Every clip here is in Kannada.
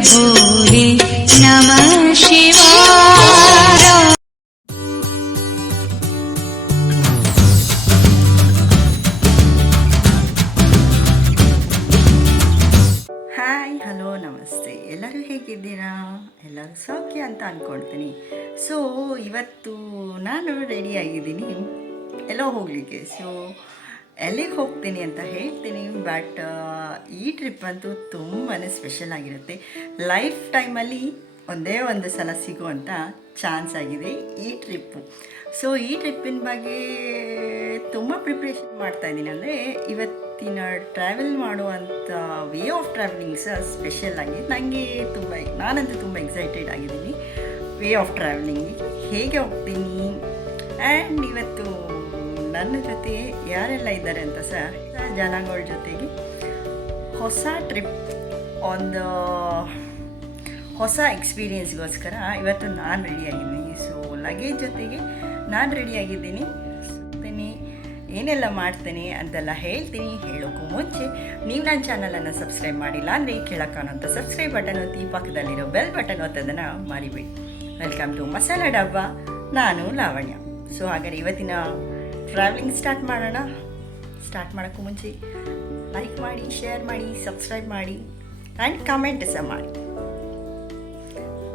भोले नमः शिवाय। ಹಾಯ್, ಹಲೋ, ನಮಸ್ತೆ. ಎಲ್ಲರೂ ಹೇಗಿದ್ದೀರಾ? ಎಲ್ಲರೂ ಸೌಖ್ಯ ಅಂತ ಅಂದ್ಕೊಳ್ತೀನಿ. ಸೊ ಇವತ್ತು ನಾನು ರೆಡಿಯಾಗಿದ್ದೀನಿ ಎಲ್ಲೋ ಹೋಗಲಿಕ್ಕೆ. ಸೊ ಎಲ್ಲಿಗೆ ಹೋಗ್ತೀನಿ ಅಂತ ಹೇಳ್ತೀನಿ. ಬಟ್ ಈ ಟ್ರಿಪ್ ಅಂತೂ ತುಂಬಾ ಸ್ಪೆಷಲ್ ಆಗಿರುತ್ತೆ. ಲೈಫ್ ಟೈಮಲ್ಲಿ ಒಂದೇ ಒಂದು ಸಲ ಸಿಗುವಂಥ ಚಾನ್ಸ್ ಆಗಿದೆ ಈ ಟ್ರಿಪ್ಪು. ಸೊ ಈ ಟ್ರಿಪ್ಪಿನ ಬಗ್ಗೆ ತುಂಬ ಪ್ರಿಪ್ರೇಷನ್ ಮಾಡ್ತಾಯಿದ್ದೀನಿ. ಅಂದರೆ ಇವತ್ತಿನ ಟ್ರಾವೆಲ್ ಮಾಡುವಂಥ ವೇ ಆಫ್ ಟ್ರಾವೆಲಿಂಗ್ ಸಹ ಸ್ಪೆಷಲ್ ಆಗಿ ನಾನಂತೂ ತುಂಬ ಎಕ್ಸೈಟೆಡ್ ಆಗಿದ್ದೀನಿ. ವೇ ಆಫ್ ಟ್ರಾವೆಲಿಂಗ್ ಹೇಗೆ ಹೋಗ್ತೀನಿ ಆ್ಯಂಡ್ ಇವತ್ತು ನನ್ನ ಜೊತೆ ಯಾರೆಲ್ಲ ಇದ್ದಾರೆ ಅಂತ ಸಹ ಜನಗಳ ಜೊತೆಗೆ ಹೊಸ ಟ್ರಿಪ್ ಒಂದು ಹೊಸ ಎಕ್ಸ್ಪೀರಿಯೆನ್ಸ್ಗೋಸ್ಕರ ಇವತ್ತು ನಾನು ರೆಡಿಯಾಗಿದ್ದೀನಿ. ಸೊ ಲಗೇಜ್ ಜೊತೆಗೆ ನಾನು ರೆಡಿಯಾಗಿದ್ದೀನಿ. ಏನೆಲ್ಲ ಮಾಡ್ತೇನೆ ಅಂತೆಲ್ಲ ಹೇಳ್ತೀನಿ. ಹೇಳೋಕ್ಕೂ ಮುಂಚೆ ನೀವು ನನ್ನ ಚಾನಲನ್ನು ಸಬ್ಸ್ಕ್ರೈಬ್ ಮಾಡಿಲ್ಲ ಅಂದರೆ ಕೆಳಕಾಣುವಂಥ ಸಬ್ಸ್ಕ್ರೈಬ್ ಬಟನ್ ಒತ್ತಿ, ಪಕ್ಕದಲ್ಲಿರೋ ಬೆಲ್ ಬಟನ್ ಒತ್ತೋದನ್ನು ಮರಿಬೇಡಿ. ವೆಲ್ಕಮ್ ಟು ಮಸಾಲ ಡಬ್ಬ. ನಾನು ಲಾವಣ್ಯ. ಸೊ ಹಾಗಾದ್ರೆ ಇವತ್ತಿನ ಟ್ರಾವೆಲಿಂಗ್ ಸ್ಟಾರ್ಟ್ ಮಾಡೋಣ. ಸ್ಟಾರ್ಟ್ ಮಾಡೋಕ್ಕೂ ಮುಂಚೆ ಲೈಕ್ ಮಾಡಿ, ಶೇರ್ ಮಾಡಿ, ಸಬ್ಸ್ಕ್ರೈಬ್ ಮಾಡಿ ಆ್ಯಂಡ್ ಕಮೆಂಟ್ ಸಹ ಮಾಡಿ.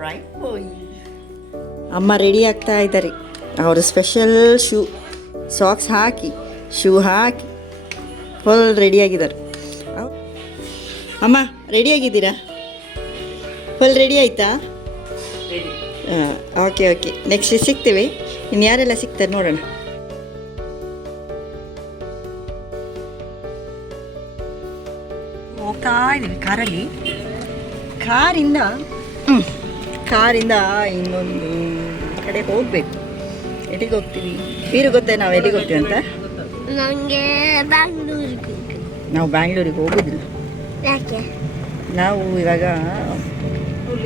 Right bye. ಅಮ್ಮ ರೆಡಿ ಆಗ್ತಾ ಇದ್ದಾರೆ. ಅವರು ಸ್ಪೆಷಲ್ ಸಾಕ್ಸ್ ಹಾಕಿ, ಶೂ ಹಾಕಿ ಫುಲ್ ರೆಡಿಯಾಗಿದ್ದಾರೆ. ಅಮ್ಮ ರೆಡಿಯಾಗಿದ್ದೀರಾ? ಫುಲ್ ರೆಡಿ ಆಯಿತಾ? ಹಾಂ, ಓಕೆ. ನೆಕ್ಸ್ಟ್ ಸಿಗ್ತೀವಿ. ಇನ್ನು ಯಾರೆಲ್ಲ ಸಿಗ್ತಾರೆ ನೋಡೋಣ. ಹೋಗ್ತಾ ಇದ್ದೀವಿ ಕಾರಲ್ಲಿ. ಕಾರಿಂದ ಇನ್ನೊಂದು ಕಡೆ ಹೋಗಬೇಕು. ಎಲ್ಲಿಗೆ ಹೋಗ್ತೀವಿ? ಬೀರು ಗೊತ್ತೇ ನಾವು ಎಲ್ಲಿಗೆ ಹೋಗ್ತೀವಿ ಅಂತ? ನನಗೆ ನಾವು ಬ್ಯಾಂಗ್ಳೂರಿಗೆ ಹೋಗೋದಿಲ್ಲ. ಯಾಕೆ? ನಾವು ಇವಾಗ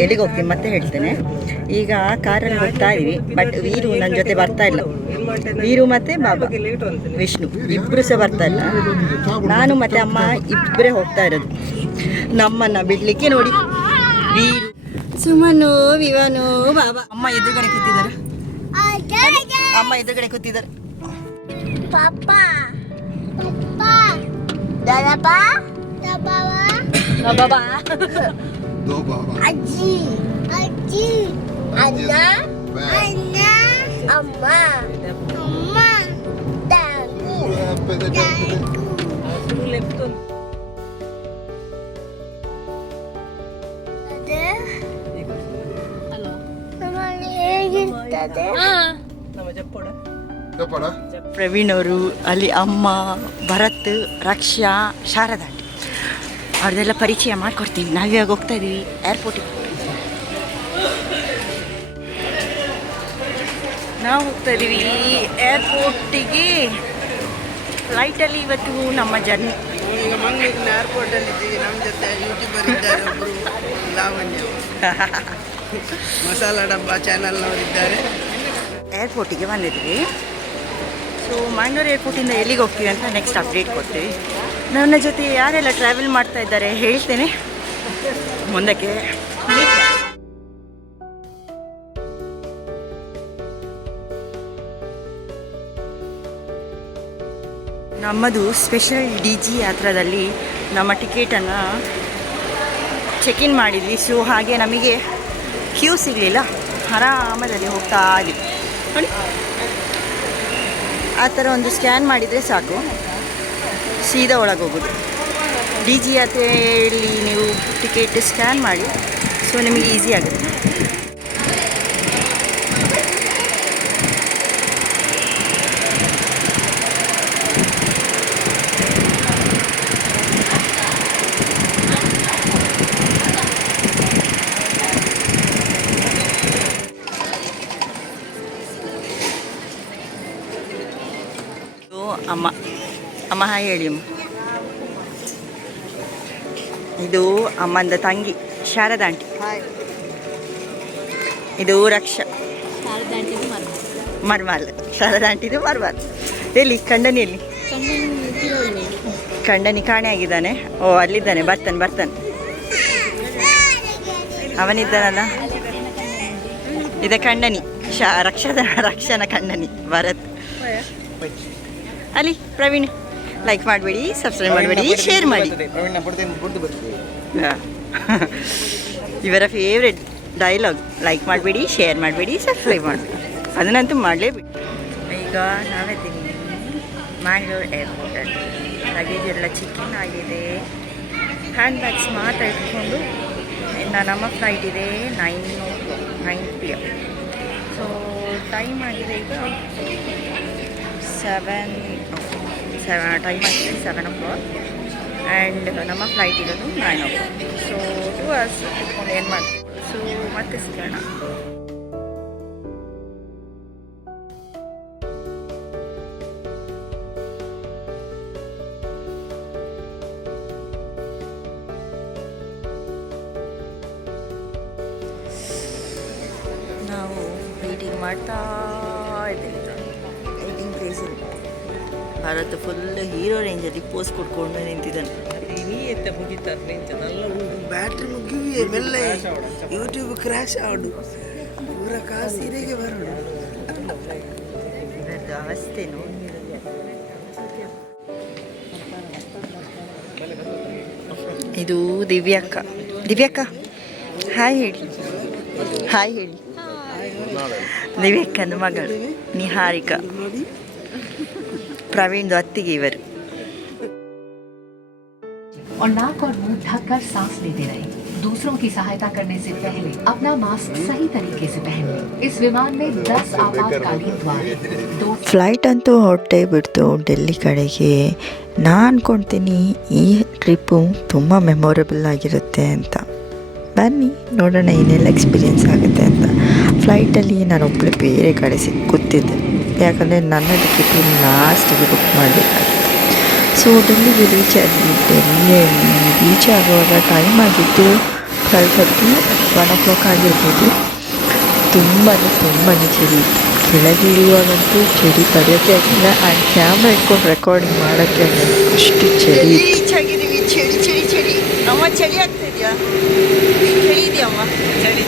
ಎಲ್ಲಿಗೆ ಹೋಗ್ತೀವಿ ಮತ್ತೆ ಹೇಳ್ತೇನೆ. ಈಗ ಕಾರಲ್ಲಿ ಹೋಗ್ತಾ ಇದ್ದೀವಿ. ಬಟ್ ವೀರು ನನ್ನ ಜೊತೆ ಬರ್ತಾ ಇಲ್ಲ. ವೀರು ಮತ್ತು ಬಾಬಾ ವಿಷ್ಣು ಇಬ್ಬರು ಸಹ ಬರ್ತಾ ಇಲ್ಲ. ನಾನು ಮತ್ತು ಅಮ್ಮ ಇಬ್ಬರೇ ಹೋಗ್ತಾ ಇರೋದು. ನಮ್ಮನ್ನು ಬಿಡಲಿಕ್ಕೆ ನೋಡಿ ವೀರು, ಸುಮನು, ವಿವನು, ಬಾಬಾ. ಅಮ್ಮ ಎದುರುಗಡೆ ಕೂತಿದ್ದಾರೆ. ಪಾಪ ದಾದಾ ಅಜ್ಜಿ ಅಣ್ಣ ಅಮ್ಮ ಹೇಗಿರ್ತದೆ? ಪ್ರವೀಣ್ ಅವರು ಅಲ್ಲಿ, ಅಮ್ಮ, ಭರತ್, ರಕ್ಷಾ, ಶಾರದಾ ಆಂಟಿ ಅವ್ರದ್ದೆಲ್ಲ ಪರಿಚಯ ಮಾಡಿಕೊಡ್ತೀನಿ. ನಾವಿವಾಗ ಹೋಗ್ತಾ ಇದ್ದೀವಿ ಏರ್ಪೋರ್ಟಿಗೆ. ನಾವು ಹೋಗ್ತಾ ಇದ್ದೀವಿ ಏರ್ಪೋರ್ಟಿಗೆ ಫ್ಲೈಟಲ್ಲಿ. ಇವತ್ತು ನಮ್ಮ ಜರ್ನಿ ಈಗ ಮಂಗಳೂರಿನ ಏರ್ಪೋರ್ಟಲ್ಲಿ ಇದ್ದೀವಿ. ನಮ್ಮ ಜೊತೆ ಯೂಟ್ಯೂಬರ್ ಇದ್ದಾರೆ ಒಬ್ಬರು, ಲಾವಣ್ಯ ಮಸಾಲ ಡಬ್ಬ ಚಾನಲ್ನವರಿದ್ದಾರೆ. ಏರ್ಪೋರ್ಟಿಗೆ ಬಂದಿದ್ವಿ. ಸೊ ಮಂಗಳೂರು ಏರ್ಪೋರ್ಟಿಂದ ಎಲ್ಲಿಗೆ ಹೋಗ್ತೀವಿ ಅಂತ ನೆಕ್ಸ್ಟ್ ಅಪ್ಡೇಟ್ ಕೊಡ್ತೀವಿ. ನನ್ನ ಜೊತೆ ಯಾರೆಲ್ಲ ಟ್ರಾವೆಲ್ ಮಾಡ್ತಾ ಇದ್ದಾರೆ ಹೇಳ್ತೇನೆ ಮುಂದಕ್ಕೆ. ನಮ್ಮದು ಸ್ಪೆಷಲ್ DG ಯಾತ್ರದಲ್ಲಿ ನಮ್ಮ ಟಿಕೆಟನ್ನು ಚೆಕ್ ಇನ್ ಮಾಡಿದ್ವಿ. ಸೊ ಹಾಗೆ ನಮಗೆ ಕ್ಯೂ ಸಿಗಲಿಲ್ಲ. ಆರಾಮದಲ್ಲಿ ಹೋಗ್ತಾ ಇದ್ವಿ. ನೋಡಿ, ಆ ಥರ ಒಂದು ಸ್ಕ್ಯಾನ್ ಮಾಡಿದರೆ ಸಾಕು, ಸೀದಾ ಒಳಗೆ ಹೋಗೋದು. DG ಯಾತ್ರೆಯಲ್ಲಿ ನೀವು ಟಿಕೆಟ್ ಸ್ಕ್ಯಾನ್ ಮಾಡಿ. ಸೊ ನಿಮಗೆ ಈಸಿ ಆಗುತ್ತೆ. ಅಮ್ಮ ಹಾಯ್ ಹೇಳಿ ಅಮ್ಮ. ಇದು ಅಮ್ಮಂದ ತಂಗಿ ಶಾರದಾ ಆಂಟಿ. ಇದು ರಕ್ಷಾ ಮರ್ಮಾಲ್. ಶಾರದಾ ಆಂಟಿದು ಮರ್ಮಾಲ್. ಎಲ್ಲಿ ಕಂಡನಿಯಲ್ಲಿ? ಕಂಡನಿ ಕಾಣೆ ಆಗಿದ್ದಾನೆ. ಓ ಅಲ್ಲಿದ್ದಾನೆ, ಬರ್ತಾನೆ. ಅವನಿದ್ದಾನಲ್ಲ, ಇದೆ ಕಣ್ಣನಿ, ರಕ್ಷನ ಕಣ್ಣನಿ ಭರತ್. ಅಲ್ಲಿ ಪ್ರವೀಣ್, ಲೈಕ್ ಮಾಡಬೇಡಿ, ಸಬ್ಸ್ಕ್ರೈಬ್ ಮಾಡಬೇಡಿ, ಶೇರ್ ಮಾಡಿ. ಇವರ ಫೇವ್ರೆಟ್ ಡೈಲಾಗ್, ಲೈಕ್ ಮಾಡಬೇಡಿ, ಶೇರ್ ಮಾಡಬೇಡಿ, ಸಬ್ಸ್ಕ್ರೈಬ್ ಮಾಡಬೇಡಿ. ಅದನ್ನಂತೂ ಮಾಡಲೇಬೇಡಿ. ಈಗ ನಾವಿದ್ದೀನಿ ಮ್ಯಾಂಗ್ಳೂರ್ ಏರ್ಪೋರ್ಟಲ್ಲಿ. ಲಗೇಜ್ ಎಲ್ಲ ಚೆಕಿಂಗ್ ಆಗಿದೆ. ಹ್ಯಾಂಡ್ ಬ್ಯಾಗ್ಸ್ ಮಾತ್ರ ಇಟ್ಕೊಂಡು ಇನ್ನು ನಮ್ಮ ಫ್ಲೈಟ್ ಇದೆ 9 PM. ಸೊ ಟೈಮ್ ಆಗಿದೆ ಈಗ 7 ಟೈಮ್ ಆಗಿದೆ 7 o'clock. ಆ್ಯಂಡ್ ನಮ್ಮ ಫ್ಲೈಟ್ ಇರೋದು 9 o'clock. ಸೊ 2 hours ಕುತ್ಕೊಂಡು ಏನು ಮಾಡ್ತೀವಿ. ಸೊ ಮತ್ತೆ ಸಿಗೋಣ. ನಾವು ವೇಟಿಂಗ್ ಮಾಡ್ತಾ ಇದ್ದೀವಿ. ವೇಟಿಂಗ್ ಪ್ಲೇಸಲ್ಲಿ ಭಾರತ ಫುಲ್ ಹೀರೋ ರೇಂಜಲ್ಲಿ ಪೋಸ್ ಕೊಡ್ಕೊಂಡು ನಿಂತಿದ್ದಾನೆ. ಬ್ಯಾಟ್ರಿ ಮುಗಿವಿ ಮೆಲ್ಲೆ ಯೂಟ್ಯೂಬ್ ಕ್ರ್ಯಾಶ್ ಆಡು ಪೂರ ಕಾಸಿರೆಗೆ ಬರೋಣ. ಇದರದ್ದು ಅವಸ್ಥೆ ನೋಡಿ. ಇದು ದಿವ್ಯಕ್ಕ. ಹಾಯ್ ಹೇಳಿ. ದಿವ್ಯಕ್ಕನ ಮಗಳು ನಿಹಾರಿಕಾ. ಪ್ರವೀಣ್ದು ಅತ್ತಿಗೆ ಇವರು. और नाक और मुंह ढककर सांस लेते रहें। दूसरों की सहायता करने से पहले अपना मास्क सही तरीके से पहन लें। इस विमान में 10 आपातकालीन द्वार हैं। ಫ್ಲೈಟ್ ಅಂತೂ ಹೊಟ್ಟೆ ಬಿಡ್ತು ಡೆಲ್ಲಿ ಕಡೆಗೆ. ನಾನು ಅಂದ್ಕೊಳ್ತೀನಿ ಈ ಟ್ರಿಪ್ಪು ತುಂಬ ಮೆಮೊರೇಬಲ್ ಆಗಿರುತ್ತೆ ಅಂತ. ಬನ್ನಿ ನೋಡೋಣ ಏನೆಲ್ಲ ಎಕ್ಸ್ಪೀರಿಯೆನ್ಸ್ ಆಗುತ್ತೆ ಅಂತ. ಫ್ಲೈಟಲ್ಲಿ ನಾನು ಒಬ್ಬಳು ಬೇರೆ ಕಡೆ ಕೂತಿದ್ದೆ, ಯಾಕಂದರೆ ನನ್ನ ಟಿಕೆಟು ಲಾಸ್ಟಿಗೆ ಬುಕ್ ಮಾಡಬೇಕಾಗಿತ್ತು. ಸೊ ಡೆಲ್ಲಿಗೆ ರೀಚ್ ಆಗುವಾಗ ಟೈಮ್ ಆಗಿದ್ದು 12:30, 1 o'clock ಆಗಿರ್ಬೋದು. ತುಂಬಾ ಚಳಿ ಇತ್ತು. ಕೆಳಗೆ ಇಳಿಯುವಾಗಂತೂ ಚಳಿ ತಡೆಯೋಕ್ಕೆ ಆಗಿಲ್ಲ. ಆ್ಯಂಡ್ ಕ್ಯಾಮ್ರಾ ಇಟ್ಕೊಂಡು ರೆಕಾರ್ಡಿಂಗ್ ಮಾಡೋಕ್ಕೆ ಆಗಿಲ್ಲ, ಅಷ್ಟು ಚಳಿ ಚಳಿ. ಅಮ್ಮ ಚಳಿ ಆಗ್ತಾ ಇದೆಯಾ? ಚಳಿ ಇದೆಯಮ್ಮ? ಚಳಿ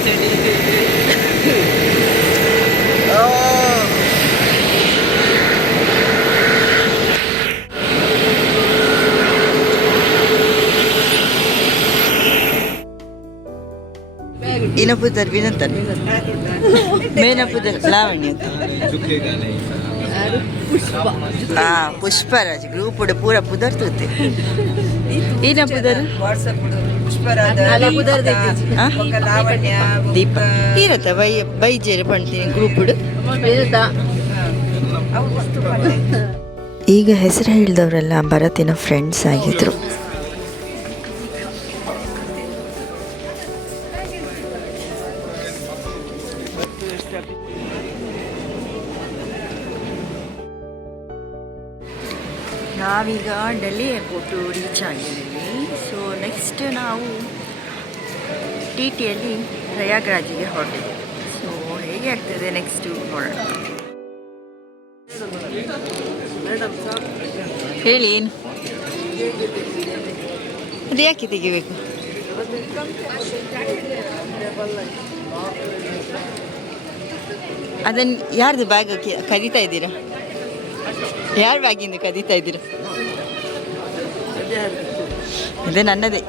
ಇನ್ನೊಬ್ಬುದರ್ ವಿನಂತನ್ ಮೇನಪ್ಪುದರ್ ಲಾವಣ್ಯ ಅಂತ. ಪುಷ್ಪರಾಜ್ ಗ್ರೂಪ್ ಪೂರ ಪುದರ್ತುತ್ತೆ. ಏನಪ್ಪುದರ್ ದೀಪ ಇರತ್ತ ಬೈಜೇರಿ ಪಣ್ತೀನಿ ಗ್ರೂಪ್. ಈಗ ಹೆಸರು ಹೇಳಿದವರೆಲ್ಲ ಭರತಿನ ಫ್ರೆಂಡ್ಸ್ ಆಗಿದ್ರು. ನಾವೀಗ ಡೆಲ್ಲಿ ಏರ್ಪೋರ್ಟು ರೀಚ್ ಆಗಿದ್ದೀವಿ. ಸೊ ನೆಕ್ಸ್ಟ್ ನಾವು TTಯಲ್ಲಿ ಪ್ರಯಾಗ್ರಾಜಿಗೆ ಹೊರಟಿದ್ದೀವಿ. ಸೊ ಹೇಗೆ ಆಗ್ತದೆ ನೆಕ್ಸ್ಟು ನೋಡೋಣ. ಹೇಳಿ ಏನು ಅದು ಯಾಕೆ ತೆಗಿಬೇಕು? ಅದನ್ನು ಯಾರ್ದು ಬ್ಯಾಗ್ ಕದೀತಾ ಇದ್ದೀರಾ? ಯಾರ ಬ್ಯಾಗಿಂದ ಕದೀತಾ ಇದ್ದೀರಾ? ಇದು ನನ್ನದೇ.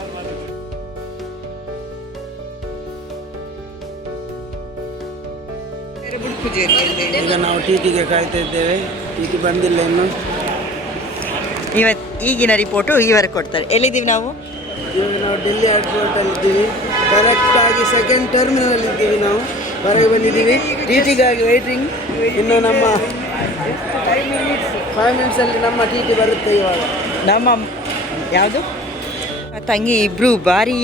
ಈಗ ನಾವು TTಗೆ ಕಾಯ್ತಾ ಇದ್ದೇವೆ. TT ಬಂದಿಲ್ಲ ಇನ್ನು. ಈಗಿನ ರಿಪೋರ್ಟು ಈವರೆಗೆ ಕೊಡ್ತಾರೆ. ಎಲ್ಲಿದ್ದೀವಿ ನಾವು? ಇವಾಗ ನಾವು ಡೆಲ್ಲಿ ಏರ್ಪೋರ್ಟಲ್ಲಿ ಇದ್ದೀವಿ. ಕರೆಕ್ಟಾಗಿ ಸೆಕೆಂಡ್ ಟರ್ಮಿನಲ್ ಇದ್ದೀವಿ. ನಾವು ಹೊರಗೆ ಬಂದಿದ್ದೀವಿ. TTಗಾಗಿ ವೇಟಿಂಗ್. ಇನ್ನು ನಮ್ಮ 5 ಮಿನಿಟ್ಸಲ್ಲಿ ನಮ್ಮ TT ಬರುತ್ತೆ. ಇವಾಗ ನಮ್ಮ ಯಾವುದು ತಂಗಿ ಇಬ್ಬರು ಭಾರೀ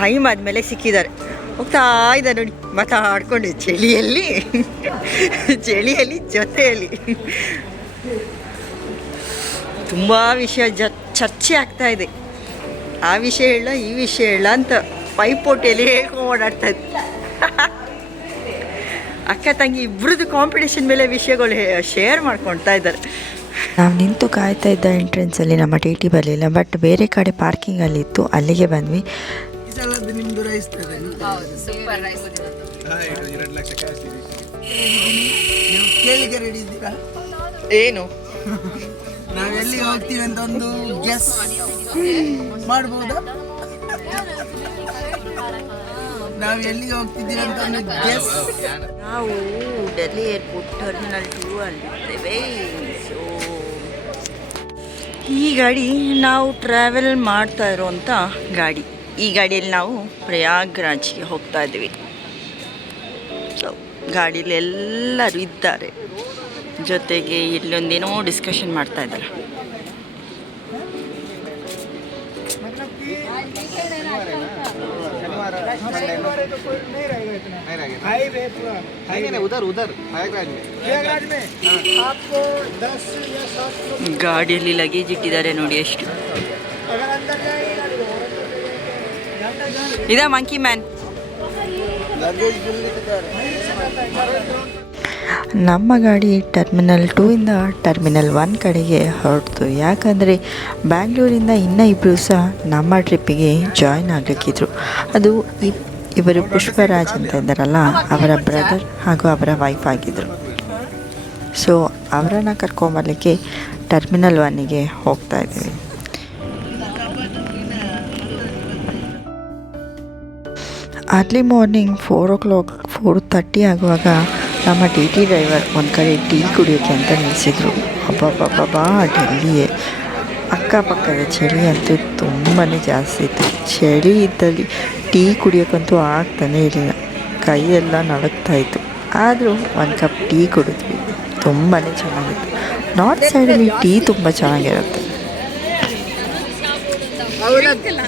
ಟೈಮ್ ಆದಮೇಲೆ ಸಿಕ್ಕಿದ್ದಾರೆ. ಹೋಗ್ತಾ ಇದ್ದಾರೆ ನೋಡಿ, ಮಾತಾಡ್ಕೊಂಡು ಚಳಿಯಲ್ಲಿ ಜೊತೆಯಲ್ಲಿ ತುಂಬ ವಿಷಯ ಚರ್ಚೆ ಆಗ್ತಾ ಇದೆ. ಆ ವಿಷಯ ಹೇಳ ಈ ವಿಷಯ ಹೇಳ ಅಂತ ಪೈಪೋಟಿಯಲ್ಲಿ ಹೇಳ್ಕೊಂಡು ಓಡಾಡ್ತಾ ಇದ್ದೆ. ಅಕ್ಕ ತಂಗಿ ಇಬ್ಬರದ್ದು ಕಾಂಪಿಟೇಷನ್ ಮೇಲೆ ವಿಷಯಗಳು ಶೇರ್ ಮಾಡ್ಕೊಳ್ತಾ ಇದ್ದಾರೆ. ನಾವು ನಿಂತು ಕಾಯ್ತಾ ಇದ್ದ ಎಂಟ್ರೆನ್ಸಲ್ಲಿ ನಮ್ಮ TT ಬರಲಿಲ್ಲ. ಬಟ್ ಬೇರೆ ಕಡೆ ಪಾರ್ಕಿಂಗಲ್ಲಿತ್ತು, ಅಲ್ಲಿಗೆ ಬಂದ್ವಿ. ಒಂದು ರೈಸ್ ತಗೊಂಡು ನೀವು ಕೇಳಿಗೆ ರೆಡಿ ಇದ್ದೀರಾ? ಏನು ನಾವು ಎಲ್ಲಿಗೆ ಹೋಗ್ತೀವಿ ಅಂತ ಒಂದು ಗೆಸ್ ಮಾಡ್ಬೋದಾ? ನಾವು ಎಲ್ಲಿಗೆ ಹೋಗ್ತಿದ್ದೀವಿ ಅಂತ ಒಂದು ಗೆಸ್. ನಾವು ಡೆಲ್ಲಿ ಏರ್ಪೋರ್ಟ್ ಟರ್ಮಿನಲ್ 2 ಅಲ್ಲಿದ್ದೇವೆ. ಸೊ ಈ ಗಾಡಿ ನಾವು ಟ್ರಾವೆಲ್ ಮಾಡ್ತಾ ಇರೋವಂಥ ಗಾಡಿ. ಈ ಗಾಡಿಯಲ್ಲಿ ನಾವು ಪ್ರಯಾಗ್ರಾಜ್ಗೆ ಹೋಗ್ತಾ ಇದ್ದೀವಿ. ಸೊ ಗಾಡೀಲಿ ಎಲ್ಲರೂ ಇದ್ದಾರೆ, ಜೊತೆಗೆ ಇಲ್ಲೊಂದೇನೋ ಡಿಸ್ಕಷನ್ ಮಾಡ್ತಾ ಇದ್ದಾರೆ. ಗಾಡಿಯಲ್ಲಿ ಲಗೇಜ್ ಇಟ್ಟಿದ್ದಾರೆ ನೋಡಿ ಎಷ್ಟು. ಇದಾ ಮಂಕಿ ಮ್ಯಾನ್. ನಮ್ಮ ಗಾಡಿ ಟರ್ಮಿನಲ್ 2 ಇಂದ ಟರ್ಮಿನಲ್ 1 ಕಡೆಗೆ ಹೊರಡ್ತು. ಯಾಕಂದರೆ ಬ್ಯಾಂಗ್ಳೂರಿಂದ ಇನ್ನೂ ಇಬ್ಬರು ಸಹ ನಮ್ಮ ಟ್ರಿಪ್ಪಿಗೆ ಜಾಯ್ನ್ ಆಗಲಿಕ್ಕಿದ್ರು. ಅದು ಇವರು ಪುಷ್ಪರಾಜ್ ಅಂತ ಇದ್ದಾರಲ್ಲ, ಅವರ ಬ್ರದರ್ ಹಾಗೂ ಅವರ ವೈಫ್ ಆಗಿದ್ದರು. ಸೊ ಅವರನ್ನು ಕರ್ಕೊಂಬರ್ಲಿಕ್ಕೆ ಟರ್ಮಿನಲ್ 1ಗೆ ಹೋಗ್ತಾ ಇದ್ದೀವಿ. ಅರ್ಲಿ ಮಾರ್ನಿಂಗ್ 4:30 ಆಗುವಾಗ ನಮ್ಮ ಟಿ ಡ್ರೈವರ್ ಒಂದು ಕಡೆ ಟೀ ಕುಡಿಯೋಕ್ಕೆ ಅಂತ ನಿಲ್ಲಿಸಿದ್ರು. ಅಬ್ಬಬ್ಬಬ್ಬಾ, ಡೆಲ್ಲಿಯೇ ಅಕ್ಕಪಕ್ಕದ ಚಳಿ ಅಂತೂ ತುಂಬಾ ಜಾಸ್ತಿ ಇತ್ತು. ಚಳಿ ಇದ್ದಲ್ಲಿ ಟೀ ಕುಡಿಯೋಕ್ಕಂತೂ ಆಗ್ತಾನೇ ಇರಲಿಲ್ಲ, ಕೈಯೆಲ್ಲ ನಡುಕ್ತಾಯಿತ್ತು. ಆದರೂ ಒಂದು ಕಪ್ ಟೀ ಕುಡಿದ್ವಿ, ತುಂಬಾ ಚೆನ್ನಾಗಿತ್ತು. ನಾರ್ತ್ ಸೈಡಲ್ಲಿ ಟೀ ತುಂಬ ಚೆನ್ನಾಗಿರುತ್ತೆ.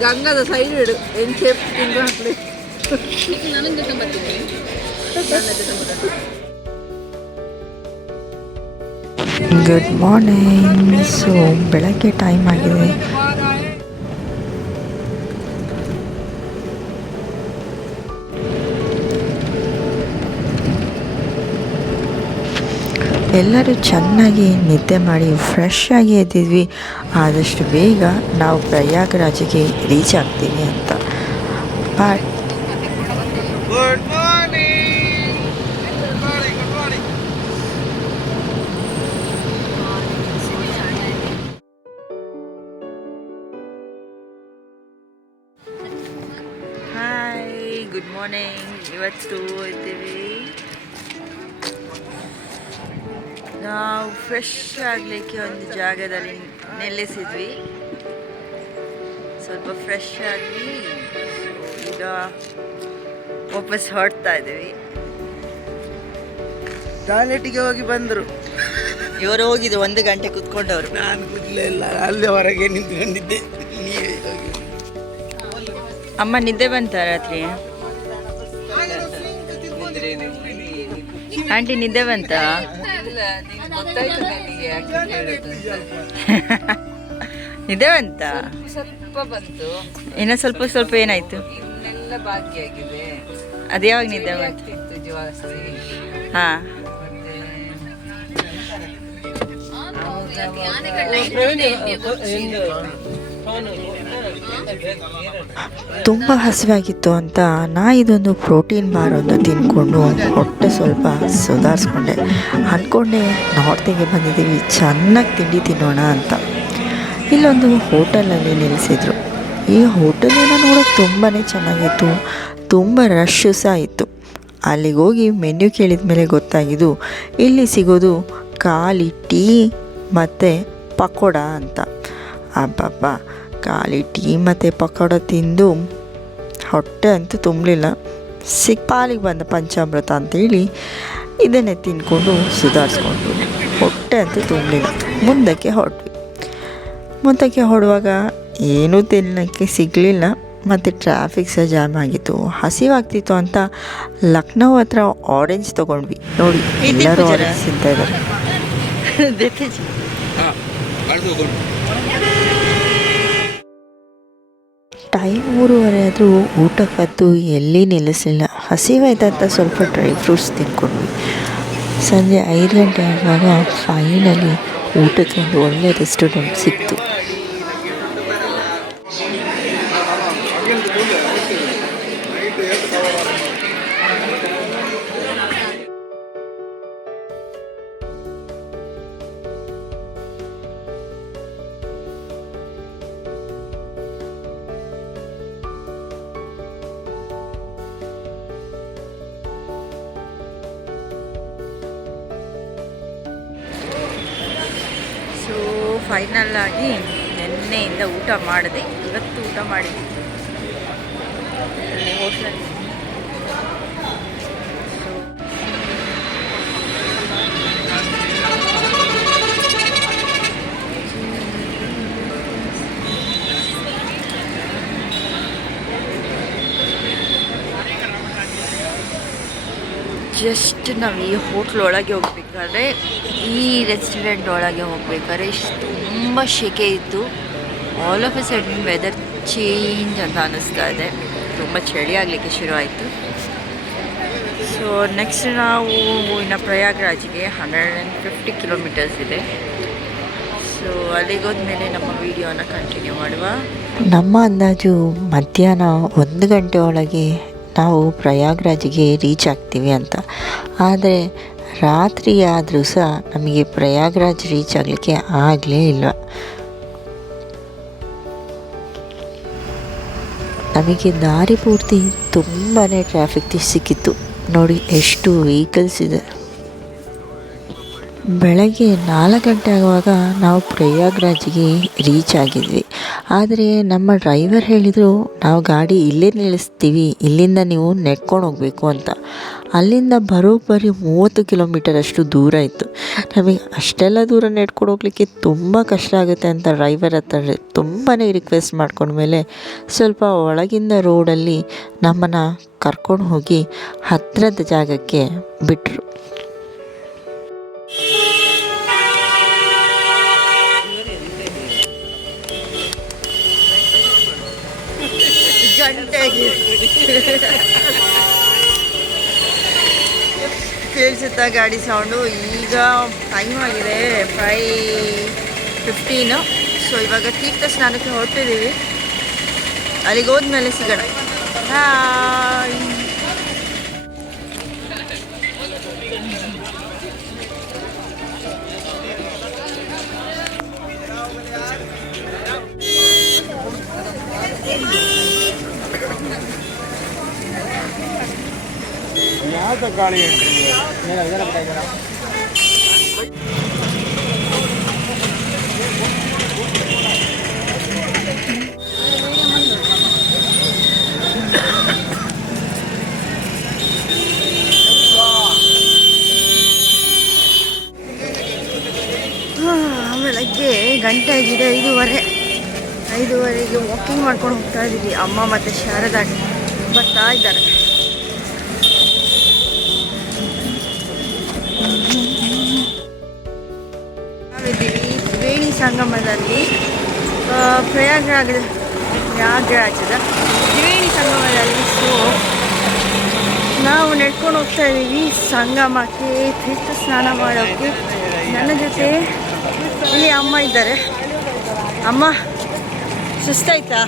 ಗಂಗದ ಸೈಡ್ ಇಡು ಗುಡ್ ಮಾರ್ನಿಂಗ್. ಸೊ ಬೆಳಗ್ಗೆ ಟೈಮ್ ಆಗಿದೆ. ಎಲ್ಲರೂ ಚೆನ್ನಾಗಿ ನಿದ್ದೆ ಮಾಡಿ ಫ್ರೆಶ್ ಆಗಿ ಎದ್ದಿದ್ವಿ. ಆದಷ್ಟು ಬೇಗ ನಾವು ಪ್ರಯಾಗರಾಜ್ಗೆ ರೀಚ್ ಆಗ್ತೀವಿ ಅಂತ. Bye. Good morning. Hi, good morning. ಇವತ್ತು ಇದ್ದೀವಿ ನಾವು ಫ್ರೆಶ್ ಆಗಲಿಕ್ಕೆ ಒಂದು ಜಾಗದಲ್ಲಿ ನೆಲೆಸಿದ್ವಿ. ಸ್ವಲ್ಪ ಫ್ರೆಶ್ ಆದ್ವಿ. ಈಗ ವಾಪಸ್ ಹೊರಡ್ತಾ ಇದ್ದೀವಿ. ಟಾಯ್ಲೆಟಿಗೆ ಹೋಗಿ ಬಂದರು. ಇವರು ಹೋಗಿದ್ದು 1 ಗಂಟೆ ಕುತ್ಕೊಂಡವರು. ನಾನು ಕೂದಲಿಲ್ಲ, ಅಲ್ಲೇ ಹೊರಗೆ ನಿಂತ್ಕೊಂಡಿದ್ದೆ. ನೀವೇ ಹೋಗಿ. ಅಮ್ಮ ನಿದ್ದೆ ಬಂತ ರಾತ್ರಿ? ಆಂಟಿ ನಿದ್ದೆ ಬಂತ? ನಿದ್ದೆ ಬಂತ? ಸ್ವಲ್ಪ ಬಂತು, ಇನ್ನ ಸ್ವಲ್ಪ ಸ್ವಲ್ಪ ಏನಾಯ್ತು? ಇನ್ನೆಲ್ಲ ಬಾಕಿ ಆಗಿದೆ. ಅದು ಯಾವಾಗ ನಿದ್ದೆ ಬಂತು? ಜಾಸ್ತಿ. ಹಾ, ತುಂಬ ಹಸಿವಾಗಿತ್ತು ಅಂತ ನಾ ಇದೊಂದು ಪ್ರೋಟೀನ್ ಬಾರ್ ಒಂದು ತಿಂದ್ಕೊಂಡು ಹೊಟ್ಟೆ ಸ್ವಲ್ಪ ಸುಧಾರಿಸ್ಕೊಂಡೆ. ಅಂದ್ಕೊಂಡೆ ನಾರ್ತಿಗೆ ಬಂದಿದ್ದೀವಿ, ಚೆನ್ನಾಗಿ ತಿಂಡಿ ತಿನ್ನೋಣ ಅಂತ. ಇಲ್ಲೊಂದು ಹೋಟೆಲಲ್ಲಿ ನಿಲ್ಲಿಸಿದ್ರು. ಈ ಹೋಟೆಲಿನ ನೋಡೋಕೆ ತುಂಬಾ ಚೆನ್ನಾಗಿತ್ತು, ತುಂಬ ರಶ್ಶು ಸಹ ಇತ್ತು. ಅಲ್ಲಿಗೆ ಹೋಗಿ ಮೆನ್ಯೂ ಕೇಳಿದ ಮೇಲೆ ಗೊತ್ತಾಗಿದ್ದು ಇಲ್ಲಿ ಸಿಗೋದು ಖಾಲಿ ಟೀ ಮತ್ತು ಪಕೋಡ ಅಂತ. ಅಬ್ಬಬ್ಬ, ಖಾಲಿ ಟೀ ಮತ್ತು ಪಕೋಡ ತಿಂದು ಹೊಟ್ಟೆ ಅಂತೂ ತುಂಬಲಿಲ್ಲ. ಪಾಲಿಗೆ ಬಂದ ಪಂಚಾಮೃತ ಅಂತೇಳಿ ಇದನ್ನೇ ತಿಂದ್ಕೊಂಡು ಸುಧಾರಿಸ್ಕೊಂಡು ಹೊಟ್ಟೆ ಅಂತೂ ತುಂಬಲಿಲ್ಲ. ಮುಂದಕ್ಕೆ ಹೊರಡುವಾಗ ಏನೂ ತಿನ್ನೋಕ್ಕೆ ಸಿಗಲಿಲ್ಲ ಮತ್ತು ಟ್ರಾಫಿಕ್ ಸಹ ಜಾಮ್ ಆಗಿತ್ತು. ಹಸಿವಾಗ್ತಿತ್ತು ಅಂತ ಲಕ್ನೋ ಹತ್ರ ಆರೆಂಜ್ ತೊಗೊಂಡ್ವಿ. ನೋಡಿ, ಎಲ್ಲರೂ ಆರೆಂಜ್ ತಿಂತಾ ಇದ್ದಾರೆ. ಟೈಮ್ 3:30 ಆದರೂ ಊಟಕ್ಕಂತೂ ಎಲ್ಲಿ ನಿಲ್ಲಿಸಲಿಲ್ಲ. ಹಸಿವಾಯ್ತಂತ ಸ್ವಲ್ಪ ಡ್ರೈ ಫ್ರೂಟ್ಸ್ ತಿನ್ಕೊಂಡ್ವಿ. ಸಂಜೆ 5 ಗಂಟೆ ಆಗುವಾಗ ಫೈನಲಿ ಊಟಕ್ಕೆ ಒಂದು ಒಳ್ಳೆ ರೆಸ್ಟೋರೆಂಟ್ ಸಿಕ್ತು. ಫೈನಲ್ ಆಗಿ ನಿನ್ನೆಯಿಂದ ಊಟ ಮಾಡಿದೆ, ಇವತ್ತು ಊಟ ಮಾಡಿದ್ವಿ ಹೋಟ್ಲಲ್ಲಿ. ಜಸ್ಟ್ ನಾವು ಈ ಹೋಟ್ಲ್ ಒಳಗೆ ಹೋಗ್ಬೇಕಾದ್ರೆ, ಈ ರೆಸ್ಟೋರೆಂಟ್ ಒಳಗೆ ಹೋಗ್ಬೇಕಾದ್ರೆ ತುಂಬ ಸೆಕೆ ಇತ್ತು. All of a sudden weather change ಅಂತ ಅನ್ನಿಸ್ತಾ ಇದೆ, ತುಂಬ ಚಳಿ ಆಗಲಿಕ್ಕೆ ಶುರು ಆಯಿತು. ಸೊ ನೆಕ್ಸ್ಟ್ ನಾವು ಇನ್ನು ಪ್ರಯಾಗ್ರಾಜ್ಗೆ 150 ಕಿಲೋಮೀಟರ್ಸ್ ಇದೆ. ಸೊ ಅಲ್ಲಿಗೆ ಹೋದ್ಮೇಲೆ ನಮ್ಮ ವಿಡಿಯೋನ ಕಂಟಿನ್ಯೂ ಮಾಡುವ. ನಮ್ಮ ಅಂದಾಜು ಮಧ್ಯಾಹ್ನ 1 ಗಂಟೆ ಒಳಗೆ ನಾವು ಪ್ರಯಾಗ್ರಾಜ್ಗೆ ರೀಚ್ ಆಗ್ತೀವಿ ಅಂತ. ಆದರೆ ರಾತ್ರಿ ಆದರೂ ಸಹ ನಮಗೆ ಪ್ರಯಾಗ್ರಾಜ್ ರೀಚ್ ಆಗಲಿಕ್ಕೆ ಆಗಲೇ ಇಲ್ಲ. ನಮಗೆ ದಾರಿ ಪೂರ್ತಿ ತುಂಬಾ ಟ್ರಾಫಿಕ್ ಸಿಕ್ಕಿತ್ತು. ನೋಡಿ ಎಷ್ಟು ವೆಹಿಕಲ್ಸ್ ಇದೆ. ಬೆಳಗ್ಗೆ 4 ಗಂಟೆ ಆಗುವಾಗ ನಾವು ಪ್ರಯಾಗ್ರಾಜ್ಗೆ ರೀಚ್ ಆಗಿದ್ವಿ. ಆದರೆ ನಮ್ಮ ಡ್ರೈವರ್ ಹೇಳಿದರು, ನಾವು ಗಾಡಿ ಇಲ್ಲೇ ನಿಲ್ಲಿಸ್ತೀವಿ, ಇಲ್ಲಿಂದ ನೀವು ನೆಡ್ಕೊಂಡು ಹೋಗಬೇಕು ಅಂತ. ಅಲ್ಲಿಂದ ಬರೋಬ್ಬರಿ 30 ಕಿಲೋಮೀಟರ್ ಅಷ್ಟು ದೂರ ಇತ್ತು. ನಮಗೆ ಅಷ್ಟೆಲ್ಲ ದೂರ ನೆಡ್ಕೊಂಡು ಹೋಗ್ಲಿಕ್ಕೆ ತುಂಬ ಕಷ್ಟ ಆಗುತ್ತೆ ಅಂತ ಡ್ರೈವರ್ ಹತ್ರ ತುಂಬಾ ರಿಕ್ವೆಸ್ಟ್ ಮಾಡ್ಕೊಂಡ್ಮೇಲೆ ಸ್ವಲ್ಪ ಒಳಗಿಂದ ರೋಡಲ್ಲಿ ನಮ್ಮನ್ನು ಕರ್ಕೊಂಡು ಹೋಗಿ ಹತ್ತಿರದ ಜಾಗಕ್ಕೆ ಬಿಟ್ಟರು. ಕೇಳಿಸುತ್ತಾ ಗಾಡಿ ಸೌಂಡು. ಈಗ ಟೈಮ್ ಆಗಿದೆ 5:15. ಸೊ ಇವಾಗ ತೀರ್ಥ ಸ್ನಾನಕ್ಕೆ ಹೊರಟಿದ್ದೀವಿ. ಅಲ್ಲಿಗೆ ಹೋದ್ಮೇಲೆ ಸಿಗೋಣ. ಹಾಯ್. ಗಾಳಿ ಬೆಳಗ್ಗೆ ಗಂಟೆ ಆಗಿದೆ 5:30ಗೆ ವಾಕಿಂಗ್ ಮಾಡ್ಕೊಂಡು ಹೋಗ್ತಾ ಇದ್ದೀವಿ. ಅಮ್ಮ ಮತ್ತು ಶಾರದಾ ಬರ್ತಾ ಇದ್ದಾರೆ. ನಾವಿದ್ದೀವಿ ತ್ರಿವೇಣಿ ಸಂಗಮದಲ್ಲಿ, ಪ್ರಯಾಗ್ರಾಜದ ತ್ರಿವೇಣಿ ಸಂಗಮದಲ್ಲಿ. ಸೊ ನಾವು ನಡ್ಕೊಂಡು ಹೋಗ್ತಾ ಇದ್ದೀವಿ ಸಂಗಮಕ್ಕೆ, ತೀರ್ಥ ಸ್ನಾನ ಮಾಡೋಕ್ಕೆ. ನನ್ನ ಜೊತೆ ಇಲ್ಲಿ ಅಮ್ಮ ಇದ್ದಾರೆ. ಅಮ್ಮ ಸುಸ್ತಾಯ್ತಾ?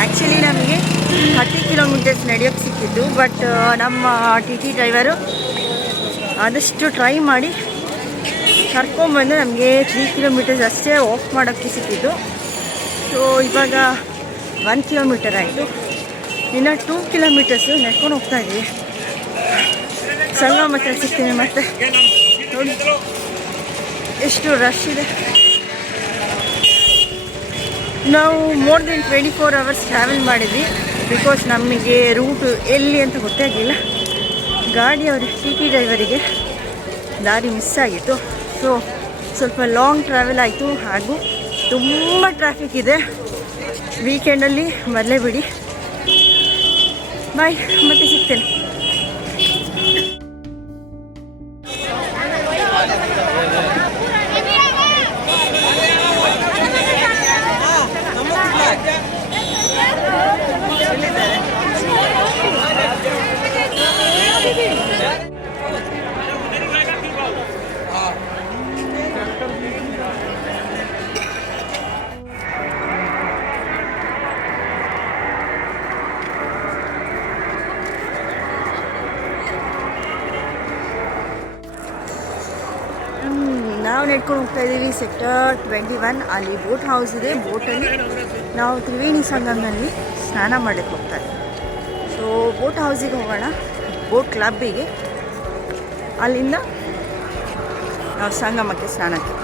ಆ್ಯಕ್ಚುಲಿ ನಮಗೆ 30 ಕಿಲೋಮೀಟರ್ಸ್ ನಡೆಯೋಕ್ಕೆ ಸಿಕ್ಕಿದ್ದು. ಬಟ್ ನಮ್ಮ TT ಡ್ರೈವರು ಆದಷ್ಟು ಟ್ರೈ ಮಾಡಿ ಕರ್ಕೊಂಡ್ಬಂದು ನಮಗೆ 3 ಕಿಲೋಮೀಟರ್ಸ್ ಅಷ್ಟೇ ವಾಕ್ ಮಾಡೋಕ್ಕೆ ಸಿಕ್ಕಿದ್ದು. ಸೊ ಇವಾಗ 1 ಕಿಲೋಮೀಟರ್ ಆಯಿತು, ಇನ್ನು 2 ಕಿಲೋಮೀಟರ್ಸು ನಡ್ಕೊಂಡು ಹೋಗ್ತಾ ಇದ್ದೀವಿ. ಸಂಗಮ ಹತ್ರ ಸಿಗ್ತೀನಿ. ಮತ್ತೆ ನೋಡಿ ಎಷ್ಟು ರಶ್ ಇದೆ. ನಾವು ಮೋರ್ ದೆನ್ 24 ಅವರ್ಸ್ ಟ್ರಾವೆಲ್ ಮಾಡಿದ್ವಿ. ಬಿಕಾಸ್ ನಮಗೆ ರೂಟ್ ಎಲ್ಲಿ ಅಂತ ಗೊತ್ತೇ ಆಗಲಿಲ್ಲ. ಗಾಡಿಯವರ TT ಡ್ರೈವರಿಗೆ ದಾರಿ ಮಿಸ್ ಆಗಿತ್ತು. ಸೊ ಸ್ವಲ್ಪ ಲಾಂಗ್ ಟ್ರಾವೆಲ್ ಆಯಿತು. ಹಾಗೂ ತುಂಬ ಟ್ರಾಫಿಕ್ ಇದೆ. ವೀಕೆಂಡಲ್ಲಿ ಬರಲೇ ಬಿಡಿ. ಬಾಯ್, ಮತ್ತೆ ಸಿಗ್ತೇನೆ. ನಾವು ನಡ್ಕೊಂಡು ಹೋಗ್ತಾ ಇದ್ದೀವಿ ಸೆಕ್ಟರ್ 21. ಅಲ್ಲಿ ಬೋಟ್ ಹೌಸ್ ಇದೆ. ಬೋಟಲ್ಲಿ ನಾವು ತ್ರಿವೇಣಿ ಸಂಗಮದಲ್ಲಿ ಸ್ನಾನ ಮಾಡಲಿಕ್ಕೆ ಹೋಗ್ತಾ ಇದ್ದೀವಿ. ಸೊ ಬೋಟ್ ಹೌಸಿಗೆ ಹೋಗೋಣ, ಬೋಟ್ ಕ್ಲಬ್ಬಿಗೆ. ಅಲ್ಲಿಂದ ನಾವು ಸಂಗಮಕ್ಕೆ ಸ್ನಾನಕ್ಕೆ.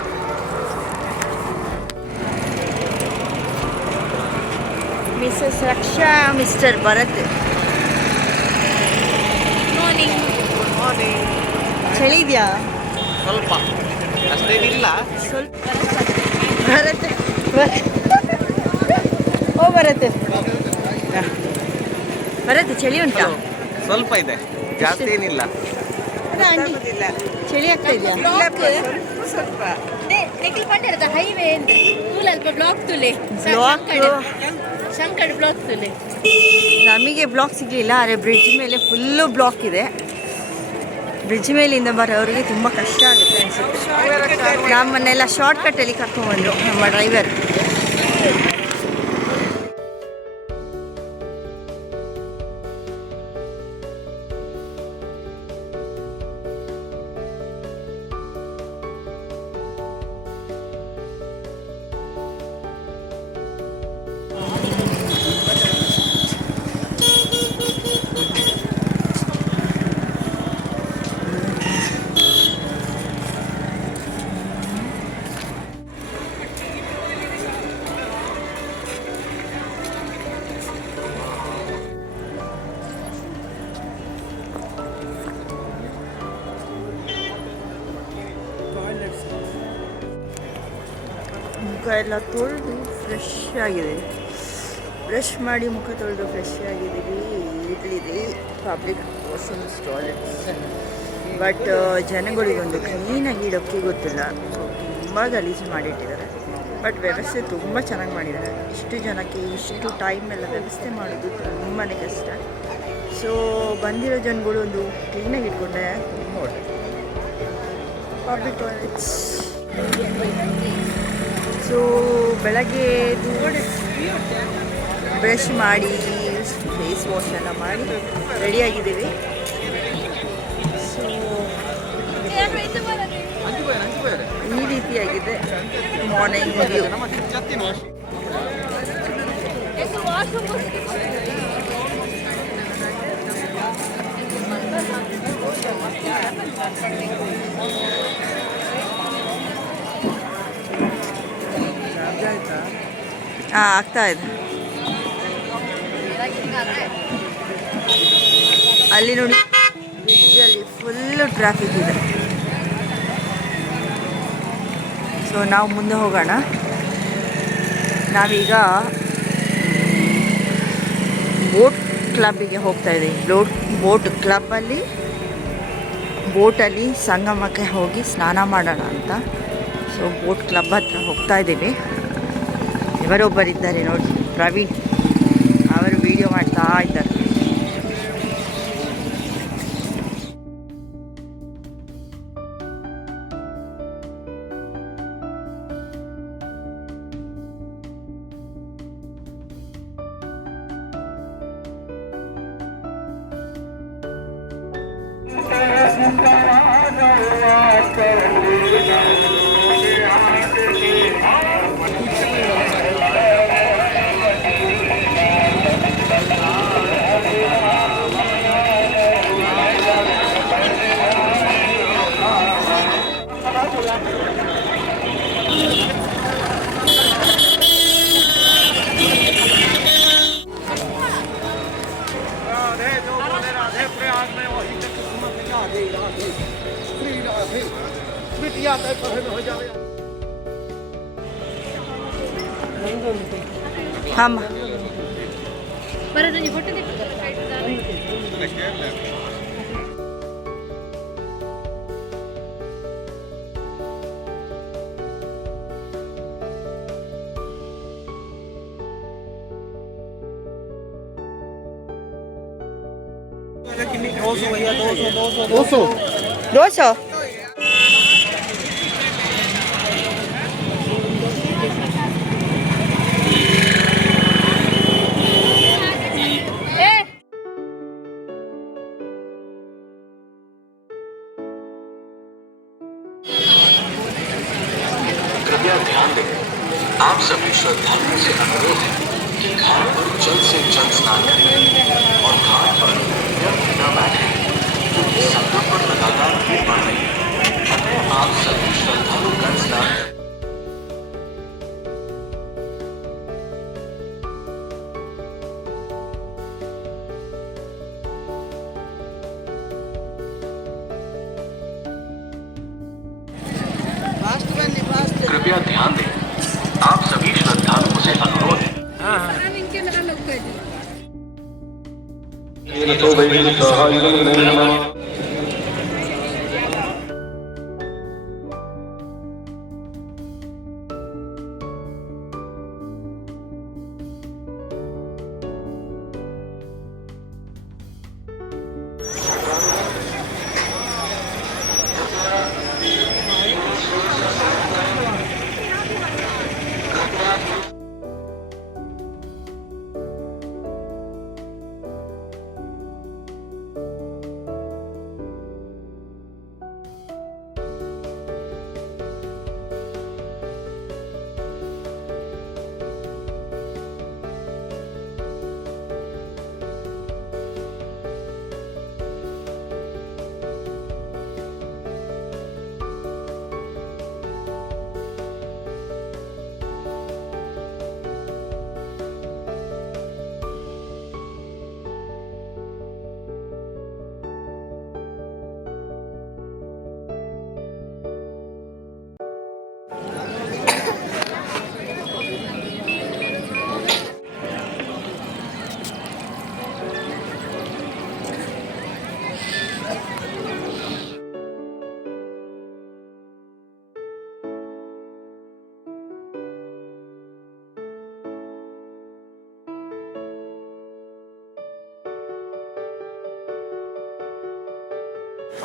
ಮಿಸಸ್ ರಕ್ಷಾ, ಮಿಸ್ಟರ್ ಭರತ್. ಚಳಿ ಇದೆಯಾ? ಸ್ವಲ್ಪ ಅಷ್ಟೇನಿಲ್ಲ. ಸ್ವಲ್ಪ ಭರತ್. ಓ ಭರತ್, ಭರತ್ ಚಳಿ ಉಂಟಾ? ಸ್ವಲ್ಪ ಇದೆ, ಜಾಸ್ತಿ ಏನಿಲ್ಲ. ಚಳಿ ಆಗ್ತಾ ಇದೆಯಾ? ಸ್ವಲ್ಪ ಹೈವೇ ಬ್ಲಾಕ್ ತುಲೆ ಶಂಕರ್ ಬ್ಲಾಕ್ ತುಲೆ. ನಮಗೆ ಬ್ಲಾಕ್ ಸಿಗಲಿಲ್ಲ, ಆದರೆ ಬ್ರಿಡ್ಜ್ ಮೇಲೆ ಫುಲ್ಲು ಬ್ಲಾಕ್ ಇದೆ. ಬ್ರಿಡ್ಜ್ ಮೇಲಿಂದ ಬರೋರಿಗೆ ತುಂಬ ಕಷ್ಟ ಆಗುತ್ತೆ ಅನಿಸುತ್ತೆ. ನಮ್ಮನ್ನೆಲ್ಲ ಶಾರ್ಟ್ಕಟ್ಟಲ್ಲಿ ಕರ್ಕೊಂಡ್ಬಂದರು ನಮ್ಮ ಡ್ರೈವರ್. ಮುಖ ಎಲ್ಲ ತೊಳೆದು ಫ್ರೆಶ್ ಆಗಿದೆ. ಬ್ರಷ್ ಮಾಡಿ ಮುಖ ತೊಳೆದು ಫ್ರೆಶ್ ಆಗಿದ್ದೀವಿ. ಇಲ್ಲಿದೆ ಪಬ್ಲಿಕ್ ವಾಶ್ರೂಮ್ಸ್ ಟಾಯ್ಲೆಟ್ಸ್. ಬಟ್ ಜನಗಳಿಗೊಂದು ಕ್ಲೀನಾಗಿ ಇಡೋಕ್ಕೆ ಗೊತ್ತಿಲ್ಲ, ತುಂಬ ಗಲೀಜು ಮಾಡಿಟ್ಟಿದ್ದಾರೆ. ಬಟ್ ವ್ಯವಸ್ಥೆ ತುಂಬ ಚೆನ್ನಾಗಿ ಮಾಡಿದ್ದಾರೆ. ಇಷ್ಟು ಜನಕ್ಕೆ ಇಷ್ಟು ಟೈಮ್ ಎಲ್ಲ ವ್ಯವಸ್ಥೆ ಮಾಡೋದು ತುಂಬಾ ಕಷ್ಟ. ಸೊ ಬಂದಿರೋ ಜನಗಳು ಒಂದು ಕ್ಲೀನಾಗಿ ಇಟ್ಕೊಂಡ್ರೆ ತುಂಬ ಒಳ್ಳೆಯದು. Public toilets. ಸೊ ಬೆಳಗ್ಗೆ ಬ್ರಷ್ ಮಾಡಿ ಫೇಸ್ ವಾಶ್ ಎಲ್ಲ ಮಾಡಿ ರೆಡಿಯಾಗಿದ್ದೀವಿ. ಸೊ ಈ ರೀತಿಯಾಗಿದೆ ಮಾರ್ನಿಂಗ್ ವ್ಯೂ. ಹಾಂ, ಆಗ್ತಾ ಇದೆ. ಅಲ್ಲಿ ನೋಡಿ ಬ್ರಿಡ್ಜಲ್ಲಿ ಫುಲ್ಲು ಟ್ರಾಫಿಕ್ ಇದೆ. ಸೊ ನಾವು ಮುಂದೆ ಹೋಗೋಣ. ನಾವೀಗ ಬೋಟ್ ಕ್ಲಬ್ಬಿಗೆ ಹೋಗ್ತಾ ಇದ್ದೀವಿ. ಬೋಟ್ ಕ್ಲಬ್ಬಲ್ಲಿ ಬೋಟಲ್ಲಿ ಸಂಗಮಕ್ಕೆ ಹೋಗಿ ಸ್ನಾನ ಮಾಡೋಣ ಅಂತ. ಸೊ ಬೋಟ್ ಕ್ಲಬ್ ಹತ್ರ ಹೋಗ್ತಾ ಇದ್ದೀವಿ. ಇವರೊಬ್ಬರಿದ್ದಾರೆ ನೋಡಿ, ಪ್ರವೀಣ್. ಅವರು ವಿಡಿಯೋ ಮಾಡ್ತಾ ಇದ್ದಾರೆ. ಹಾಂ ದೋಸೆ. कृपया ध्यान दें, आप सभी श्रद्धालुओं से अनुरोध है कि घाट पर जल्द से जल्द स्नान करें और घाट पर व्यर्थ न बैठें, क्योंकि संगम पर लगातार भीड़ बढ़ रही है। आप सभी श्रद्धालुगण स्नान ಫಾಸ್ಟ್ ಬನ್ನಿ ಫಾಸ್ಟ್. कृपया ध्यान दें, आप सभी श्रद्धालुओं से अनुरोध है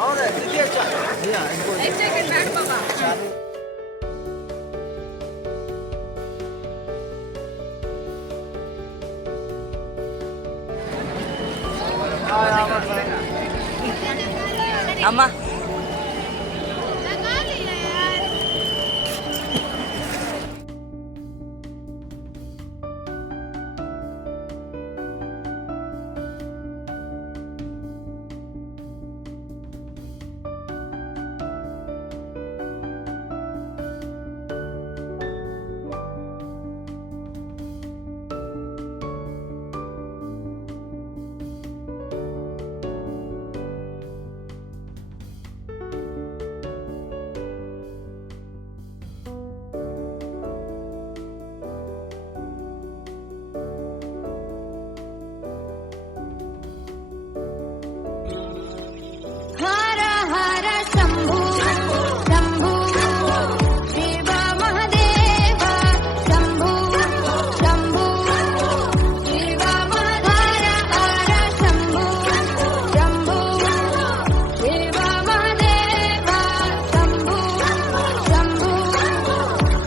और देखिए अच्छा भैया इनको ಅಮ್ಮ हर हर शंभु शंभु शिव महादेव शंभु शंभु शिव हर हर शंभु शंभु शिव महादेव शंभु शंभु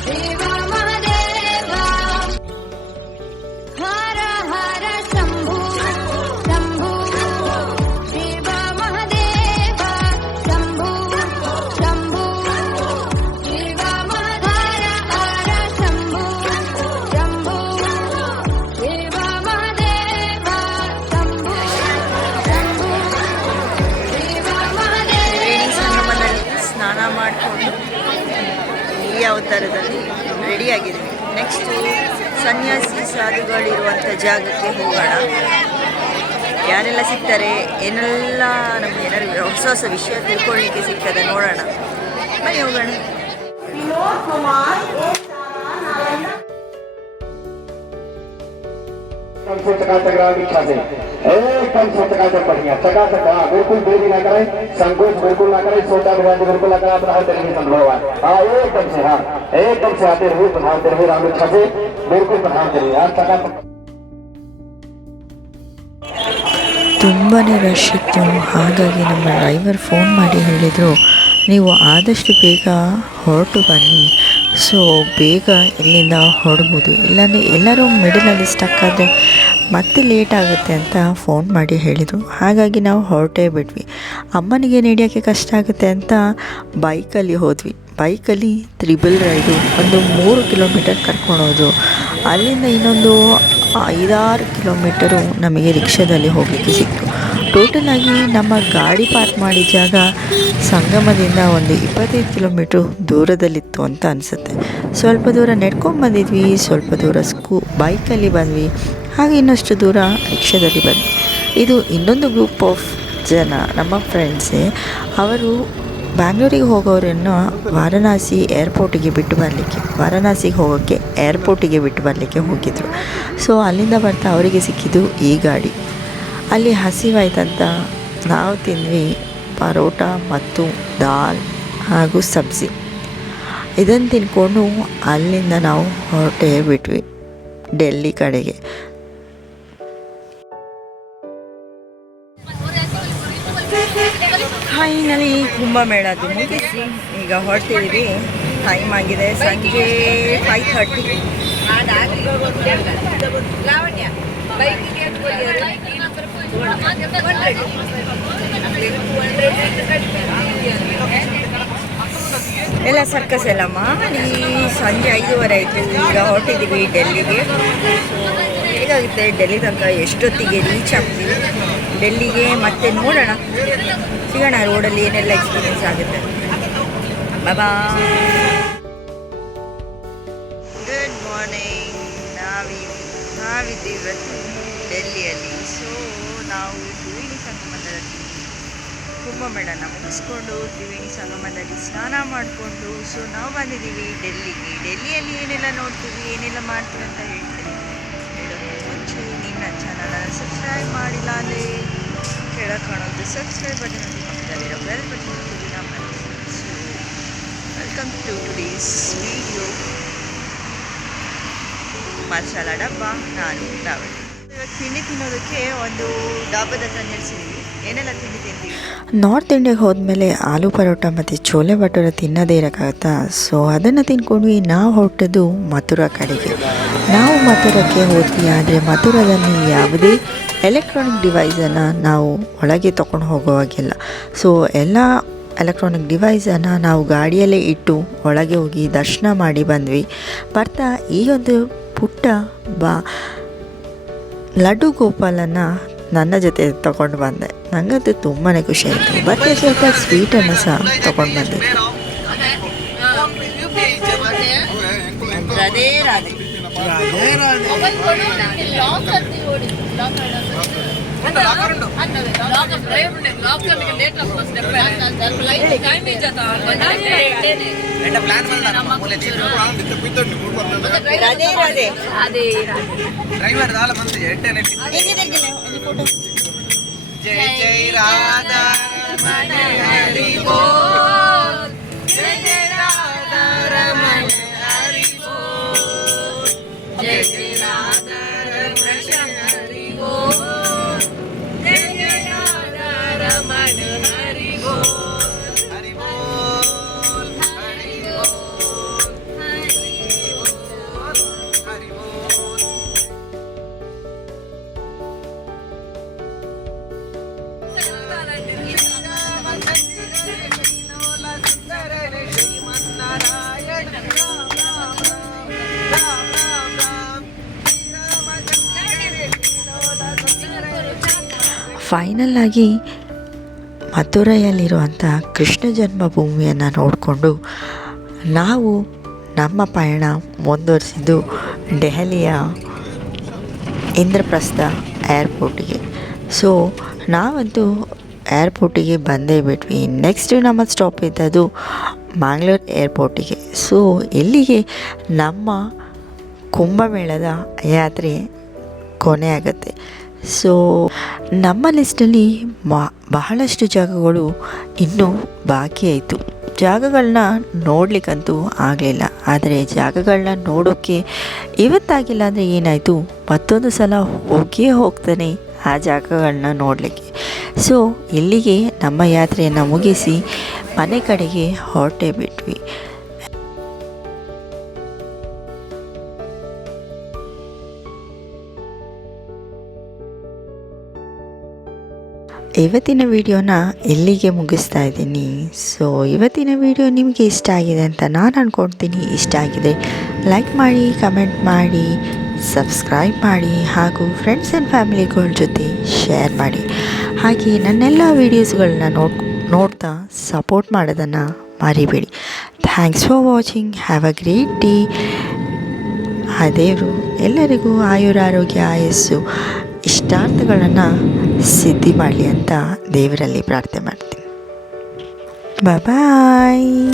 शिव महादेव हर हर शंभु शंभु शिव महादेव शंभु शंभु शिव हर हर शंभु शंभु शिव महादेव शंभु शंभु शिव महादेव ರೇಣಿ ಸಂಗಮದಲ್ಲಿ ಸ್ನಾನ ಮಾಡಿಕೊಂಡು ಈ ಅವತಾರದಲ್ಲಿ ರೆಡಿಯಾಗಿದ್ದೀವಿ. ನೆಕ್ಸ್ಟು ಸನ್ಯಾಸಿ ಸಾಧುಗಳಿರುವಂಥ ಜಾಗಕ್ಕೆ ಹೋಗೋಣ. ಯಾರೆಲ್ಲ ಸಿಗ್ತಾರೆ, ಏನೆಲ್ಲ ನಮಗೆ ಏನಾದ್ರು ಹೊಸ ಹೊಸ ವಿಷಯ ತಿಳ್ಕೊಳ್ಳಿಕ್ಕೆ ಸಿಗ್ತದೆ ನೋಡೋಣ. ಬನ್ನಿ ಹೋಗೋಣ. कम से चकाचक राम इच्छा से एकदम से चकाचक बढ़िया चकाचक। हाँ बिल्कुल देरी ना करें, संकोच बिल्कुल ना करें, सोचा बिल्कुल ना करें, अपना हर तरीके से संभव है। हाँ एकदम से, हाँ एकदम से आते रहिए, पधारते रहिए राम इच्छा से, बिल्कुल पधारते रहिए। हाँ चकाचक ತುಂಬಾ ರಶ್ ಇತ್ತು. ಹಾಗಾಗಿ ನಮ್ಮ ಡ್ರೈವರ್ ಫೋನ್ ಮಾಡಿ ಹೇಳಿದರು, ನೀವು ಆದಷ್ಟು ಬೇಗ ಹೊರಟು ಬನ್ನಿ, ಸೊ ಬೇಗ ಇಲ್ಲಿಂದ ಹೊರಡ್ಬೋದು, ಇಲ್ಲಾಂದರೆ ಎಲ್ಲರೂ ಮಿಡಲಲ್ಲಿ ಸ್ಟಕ್ ಆದರೆ ಮತ್ತೆ ಲೇಟ್ ಆಗುತ್ತೆ ಅಂತ ಫೋನ್ ಮಾಡಿ ಹೇಳಿದರು. ಹಾಗಾಗಿ ನಾವು ಹೊರಟೇ ಬಿಟ್ವಿ. ಅಮ್ಮನಿಗೆ ನಡೆಯೋಕ್ಕೆ ಕಷ್ಟ ಆಗುತ್ತೆ ಅಂತ ಬೈಕಲ್ಲಿ ಹೋದ್ವಿ. ಬೈಕಲ್ಲಿ ತ್ರಿಬಲ್ ರೈಡು ಒಂದು 3 ಕಿಲೋಮೀಟರ್ ಕರ್ಕೊಳೋದು, ಅಲ್ಲಿಂದ ಇನ್ನೊಂದು 5-6 ಕಿಲೋಮೀಟರು ನಮಗೆ ರಿಕ್ಷಾದಲ್ಲಿ ಹೋಗಲಿಕ್ಕೆ ಸಿಕ್ತು. ಟೋಟಲಾಗಿ ನಮ್ಮ ಗಾಡಿ ಪಾರ್ಕ್ ಮಾಡಿದ ಜಾಗ ಸಂಗಮದಿಂದ ಒಂದು 25 ಕಿಲೋಮೀಟ್ರು ದೂರದಲ್ಲಿತ್ತು ಅಂತ ಅನಿಸುತ್ತೆ. ಸ್ವಲ್ಪ ದೂರ ನಡ್ಕೊಂಡು ಬಂದಿದ್ವಿ, ಸ್ವಲ್ಪ ದೂರ ಬೈಕಲ್ಲಿ ಬಂದ್ವಿ, ಹಾಗೆ ಇನ್ನಷ್ಟು ದೂರ ರಿಕ್ಷಾದಲ್ಲಿ ಬಂದ್ವಿ. ಇದು ಇನ್ನೊಂದು ಗ್ರೂಪ್ ಆಫ್ ಜನ, ನಮ್ಮ ಫ್ರೆಂಡ್ಸೇ. ಅವರು ಬ್ಯಾಂಗ್ಳೂರಿಗೆ ಹೋಗೋರನ್ನು ವಾರಣಾಸಿಗೆ ಹೋಗೋಕ್ಕೆ ಏರ್ಪೋರ್ಟಿಗೆ ಬಿಟ್ಟು ಬರಲಿಕ್ಕೆ ಹೋಗಿದ್ರು. ಸೊ ಅಲ್ಲಿಂದ ಬರ್ತಾ ಅವರಿಗೆ ಸಿಕ್ಕಿದ್ದು ಈ ಗಾಡಿ. ಅಲ್ಲಿ ಹಸಿವಾಯ್ತಂತ ನಾವು ತಿಂದ್ವಿ ಪರೋಟ ಮತ್ತು ದಾಲ್ ಹಾಗೂ ಸಬ್ಜಿ. ಇದನ್ನು ತಿನ್ಕೊಂಡು ಅಲ್ಲಿಂದ ನಾವು ಹೊರಟೇ ಬಿಟ್ವಿ ಡೆಲ್ಲಿ ಕಡೆಗೆ. ಫೈನಲಿ ಕುಂಭಮೇಳದ್ದು ಮುಗಿಸಿ ಈಗ ಹೊರಟಿದ್ದೀವಿ. ಟೈಮ್ ಆಗಿದೆ ಸಂಜೆ 5:30. ಎಲ್ಲ ಸರ್ಕಸ್ ಎಲ್ಲ ಮಾಡಿ ಸಂಜೆ 5:30 ಆಯಿತು. ಈಗ ಹೊರಟಿದ್ದೀವಿ ಡೆಲ್ಲಿಗೆ. ಹೇಗಾಗುತ್ತೆ ಡೆಲ್ಲಿ ತನಕ, ಎಷ್ಟೊತ್ತಿಗೆ ರೀಚ್ ಆಗ್ತೀವಿ ಡೆಲ್ಲಿಗೆ ಮತ್ತೆ ನೋಡೋಣ, ಸಿಗೋಣ ರೋಡಲ್ಲಿ ಏನೆಲ್ಲ ಎಕ್ಸ್ಪೀರಿಯನ್ಸ್ ಆಗುತ್ತೆ. ಬಾಯ್. Good morning. ನಾವಿದ್ದೀವಿ ಡೆಲ್ಲಿಯಲ್ಲಿ. ಸೊ ನಾವು ತ್ರಿವೇಣಿ ಸಂಗಮದಲ್ಲಿ ಕುಂಭಮೇಳನ ಮುಗಿಸ್ಕೊಂಡು ತ್ರಿವೇಣಿ ಸಂಗಮದಲ್ಲಿ ಸ್ನಾನ ಮಾಡಿಕೊಂಡು ಸೊ ನಾವು ಬಂದಿದ್ದೀವಿ ಡೆಲ್ಲಿಗೆ. ಡೆಲ್ಲಿಯಲ್ಲಿ ಏನೆಲ್ಲ ನೋಡ್ತೀವಿ, ಏನೆಲ್ಲ ಮಾಡ್ತೀವಿ ಅಂತ ಹೇಳ್ತೀನಿ. ಮುಂಚೆ ನೀವು ನನ್ನ ಚಾನಲನ್ನು ಸಬ್ಸ್ಕ್ರೈಬ್ ಮಾಡಿಲ್ಲ ಅಂದರೆ ಕೆಳಗೆ ಕಾಣೋದು ಸಬ್ಸ್ಕ್ರೈಬ್ ಬಟನ್ ಪಕ್ಕದಲ್ಲಿರೋ ಬೆಲ್ ಬಟನ್ ಒತ್ತಿದ್ದೀರಾ ಮಾಡಿ. So welcome to today's video. Masala ಡಬ್ಬ ನಾನು ಲಾವಣಿ. ಇವಾಗ ತಿಂಡಿ ತಿನ್ನೋದಕ್ಕೆ ಒಂದು ಡಬ್ಬದ ಹತ್ರ ನಿಲ್ಲಿಸಿದ್ದೀವಿ. ಏನೆಲ್ಲ ತಿಂಡಿ ತಿಂತೀವಿ? ನಾರ್ತ್ ಇಂಡಿಯಾಗೆ ಹೋದ್ಮೇಲೆ ಆಲೂ ಪರೋಟ ಮತ್ತು ಚೋಲೆ ಭಟೂರ ತಿನ್ನೋದೇ ಇರೋಕ್ಕಾಗತ್ತಾ? ಸೊ ಅದನ್ನು ತಿನ್ಕೊಂಡ್ವಿ. ನಾವು ಹೊರಟದ್ದು ಮಥುರಾ ಕಡೆಗೆ. ನಾವು ಮಥುರಕ್ಕೆ ಹೋದ್ವಿ, ಆದರೆ ಮಥುರದಲ್ಲಿ ಯಾವುದೇ ಎಲೆಕ್ಟ್ರಾನಿಕ್ ಡಿವೈಸನ್ನು ನಾವು ಒಳಗೆ ತೊಗೊಂಡು ಹೋಗೋವಾಗಿಲ್ಲ. ಸೊ ಎಲ್ಲ ಎಲೆಕ್ಟ್ರಾನಿಕ್ ಡಿವೈಸನ್ನು ನಾವು ಗಾಡಿಯಲ್ಲೇ ಇಟ್ಟು ಒಳಗೆ ಹೋಗಿ ದರ್ಶನ ಮಾಡಿ ಬಂದ್ವಿ. ಬರ್ತಾ ಈ ಒಂದು ಪುಟ್ಟ ಲಡ್ಡು ಗೋಪಾಲನ್ನು ನನ್ನ ಜೊತೆ ತೊಗೊಂಡು ಬಂದೆ. ನನಗಂತೂ ತುಂಬಾ ಖುಷಿ ಆಯಿತು. ಮತ್ತು ಸ್ವಲ್ಪ ಸ್ವೀಟನ್ನು ಸಹ ತೊಗೊಂಡು ಬಂದೆ. ರಾಧೇ ರಾಧೆ. ರಾಧೇ ರಾಧೆ. ಜೈ ಜೈ ರಾಧಾ ರಮಣ ಹರಿ ಬೋಲ್, ಜೈ ಜೈ ರಾಧಾ ರಮಣ ಹರಿ ಬೋಲ್, ಜೈ ಜೈ ರಾಧಾ ರಮಣ ಹರಿ ಬೋಲ್, ಜೈ ಜೈ ರಾಧಾ ರಮಣ ಹರಿ ಬೋಲ್, ಹರಿ ಬೋಲ್, ಹರಿ ಬೋಲ್, ಹರಿ ಬೋಲ್, ಹರಿ ಬೋಲ್. ಫೈನಲ್ ಆಗಿ ಮಥುರೆಯಲ್ಲಿರುವಂಥ ಕೃಷ್ಣ ಜನ್ಮಭೂಮಿಯನ್ನು ನೋಡಿಕೊಂಡು ನಾವು ನಮ್ಮ ಪಯಣ ಮುಂದುವರಿಸಿದ್ದು ದೆಹಲಿಯ ಇಂದ್ರಪ್ರಸ್ಥ ಏರ್ಪೋರ್ಟಿಗೆ. ಸೊ ನಾವಂತೂ ಏರ್ಪೋರ್ಟಿಗೆ ಬಂದೇ ಬಿಟ್ವಿ. ನೆಕ್ಸ್ಟ್ ನಮ್ಮ ಸ್ಟಾಪ್ ಇದ್ದದ್ದು ಮ್ಯಾಂಗ್ಳೂರ್ ಏರ್ಪೋರ್ಟಿಗೆ. ಸೊ ಇಲ್ಲಿಗೆ ನಮ್ಮ ಕುಂಭಮೇಳದ ಯಾತ್ರೆ ಕೊನೆ ಆಗುತ್ತೆ. ಸೊ ನಮ್ಮ ಲಿಸ್ಟಲ್ಲಿ ಬಹಳಷ್ಟು ಜಾಗಗಳು ಇನ್ನೂ ಬಾಕಿ ಆಯಿತು. ಜಾಗಗಳನ್ನ ನೋಡಲಿಕ್ಕಂತೂ ಆಗಲಿಲ್ಲ. ಆದರೆ ಜಾಗಗಳನ್ನ ನೋಡೋಕ್ಕೆ ಇವತ್ತಾಗಿಲ್ಲ ಅಂದರೆ ಏನಾಯಿತು, ಮತ್ತೊಂದು ಸಲ ಹೋಗ್ತಾನೆ ಆ ಜಾಗಗಳನ್ನ ನೋಡಲಿಕ್ಕೆ. ಸೊ ಇಲ್ಲಿಗೆ ನಮ್ಮ ಯಾತ್ರೆಯನ್ನು ಮುಗಿಸಿ ಮನೆ ಕಡೆಗೆ ಹೊರಟೇ ಬಿಟ್ವಿ. ಇವತ್ತಿನ ವಿಡಿಯೋನ ಇಲ್ಲಿಗೆ ಮುಗಿಸ್ತಾ ಇದ್ದೀನಿ. ಸೊ ಇವತ್ತಿನ ವಿಡಿಯೋ ನಿಮಗೆ ಇಷ್ಟ ಆಗಿದೆ ಅಂತ ನಾನು ಅಂದ್ಕೊಳ್ತೀನಿ. ಇಷ್ಟ ಆಗಿದೆ ಲೈಕ್ ಮಾಡಿ, ಕಮೆಂಟ್ ಮಾಡಿ, ಸಬ್ಸ್ಕ್ರೈಬ್ ಮಾಡಿ ಹಾಗೂ ಫ್ರೆಂಡ್ಸ್ ಆ್ಯಂಡ್ ಫ್ಯಾಮಿಲಿಗಳ ಜೊತೆ ಶೇರ್ ಮಾಡಿ. ಹಾಗೆ ನನ್ನೆಲ್ಲ ವೀಡಿಯೋಸ್ಗಳನ್ನ ನೋಡ್ತಾ ಸಪೋರ್ಟ್ ಮಾಡೋದನ್ನು ಮರಿಬೇಡಿ. Thanks for watching. Have a great day. ಆ ದೇವರು ಎಲ್ಲರಿಗೂ ಆಯುರಾರೋಗ್ಯ ಆಯಸ್ಸು ಇಷ್ಟಾರ್ಥಗಳನ್ನು ಸಿದ್ಧಿ ಮಾಡಲಿ ಅಂತ ದೇವರಲ್ಲಿ ಪ್ರಾರ್ಥನೆ ಮಾಡ್ತೀನಿ. ಬಾಯ್.